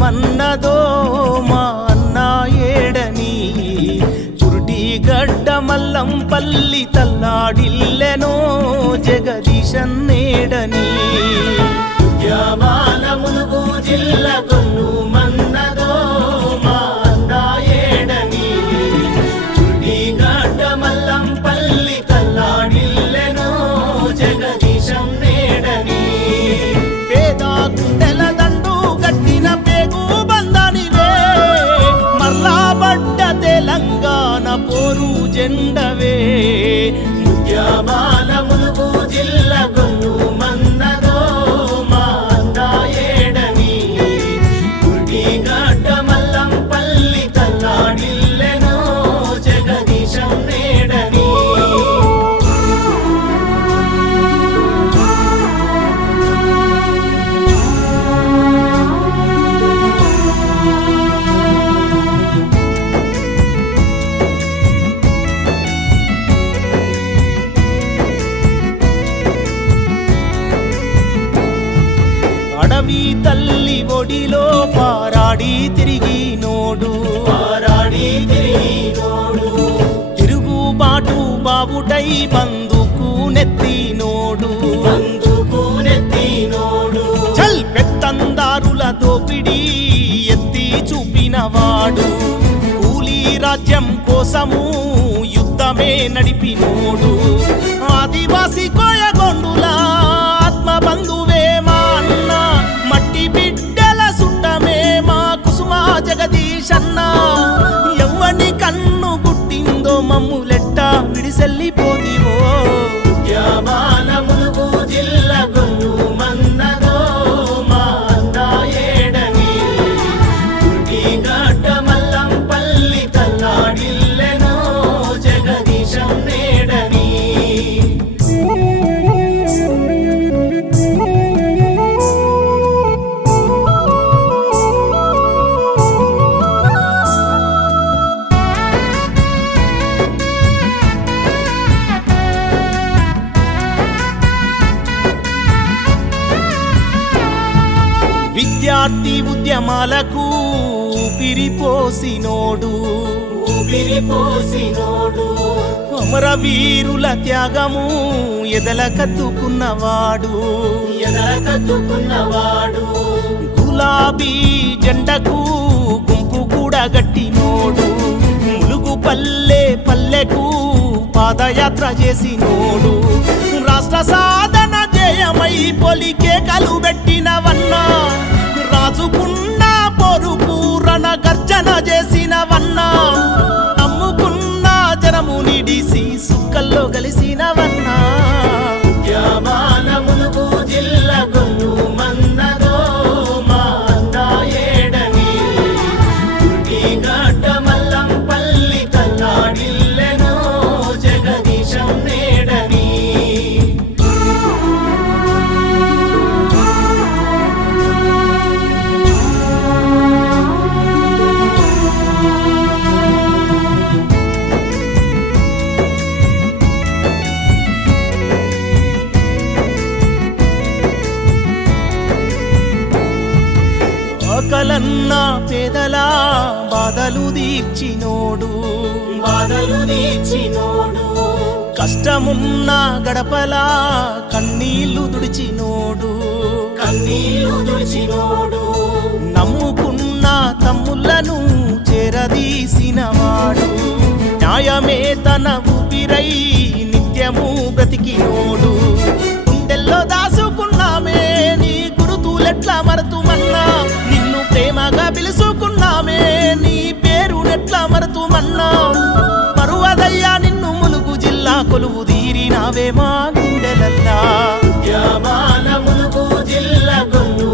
మన్నదో మా అన్న ఏడని చురుటి గడ్డ మల్లం పల్లి తల్లాడిల్లెనో జగదీశన్నేడని. ఉద్యమాల ములుగు జిల్ల అడవి తల్లి ఒడిలో పారాడి తిరిగి నోడు. పారాడి తిరిగి నోడు. తిరుగుబాటు బావుటై బందుకు నెత్తి నోడు. అందుకు నెత్తి నోడు. చల్ పెత్తందారుల దోపిడీ ఎత్తి చూపినవాడు కూలీ రాజ్యం కోసము యుద్ధమే నడిపినోడు. செல்லி విద్యార్థి ఉద్యమాలకు ఊపిరిపోసినోడు. ఊపిరి పోసినోడు అమరవీరుల త్యాగము ఎదల కత్తుకున్నవాడు. ఎదర కత్తుకున్నవాడు. గులాబీ జెండకు గుంపు కూడా గట్టినోడు. ములుగు పల్లె పల్లెకు పాదయాత్ర చేసినోడు. రాష్ట్ర సాధన జయమై పొలికే కలు Yes. ఆకలన్న పేదల బాధలు తీర్చినోడు. బాధలు తీర్చినోడు. కష్టమున్న గడపలా కన్నీళ్ళు దుడిచినోడు కన్నీళ్ళు దుడిచినోడు నమ్ముకున్న తమ్ములను చేరదీసినవాడు న్యాయమే తన ఊపిరై నిత్యము బ్రతికినోడు. గుండెల్లో దాసుకున్నామే నీ గురుతులెట్లా మరతుమన్నా మరతుమన్నా మరువదయ్యా నిన్ను ములుగు జిల్లా కొలువు తీరినావే మా గుండెలల్లా. ఉద్యమాల ములుగు జిల్ల గొల్లు